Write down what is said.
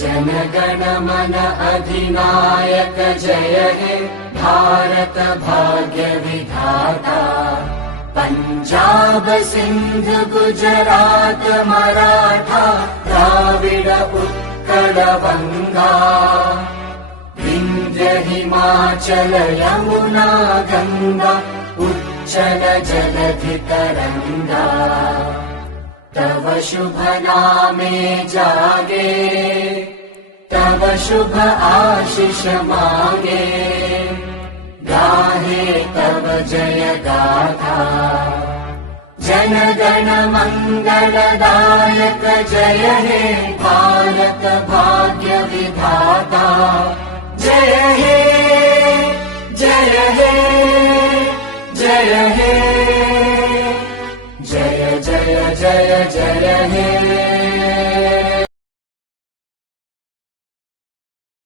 जनगण मन अधिनायक जय हे भारत भाग्य विधाता। पंजाब सिंध गुजरात मराठा द्राविड उत्कल बंगा। विंध्य हिमाचल यमुना गंगा उच्चल जलधि तरंगा। तव शुभ नामे जागे तव शुभ आशीष मांगे। गाहे तव जय गाथा जनगण मंगलदायक जय हे भारत भाग्य विधाता। जय हे जय हे जय हे जय जय जय जय हे।